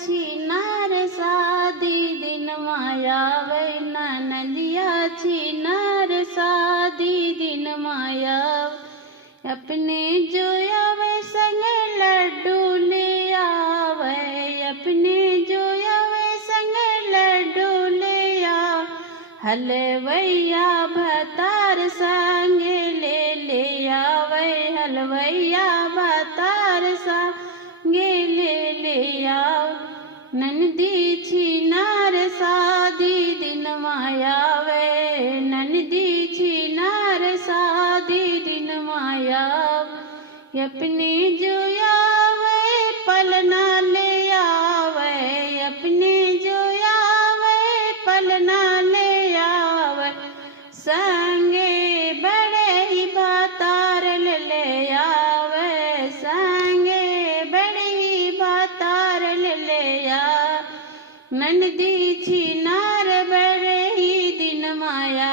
छिनार शादी दिन मायावे ननदिया छिनार शादी दिन मायावे अपने जोयावे संग लड्डू ले आवे अपने जोयावे संग लड्डू ले आ हलवैया भतार संगे ले आवे हलवैया भतार संगे ले आव ननदी छिनार शादी दिन मायावे ननदी छिनार शादी दिन मायावे अपने जोयावे पलना ले आवे अपने जोयावे पलना ले आवे संगे बड़े ही भतार ले आवे संगे बड़े ही भतार ले आ ननदी छिनार बड़े ही दिन माया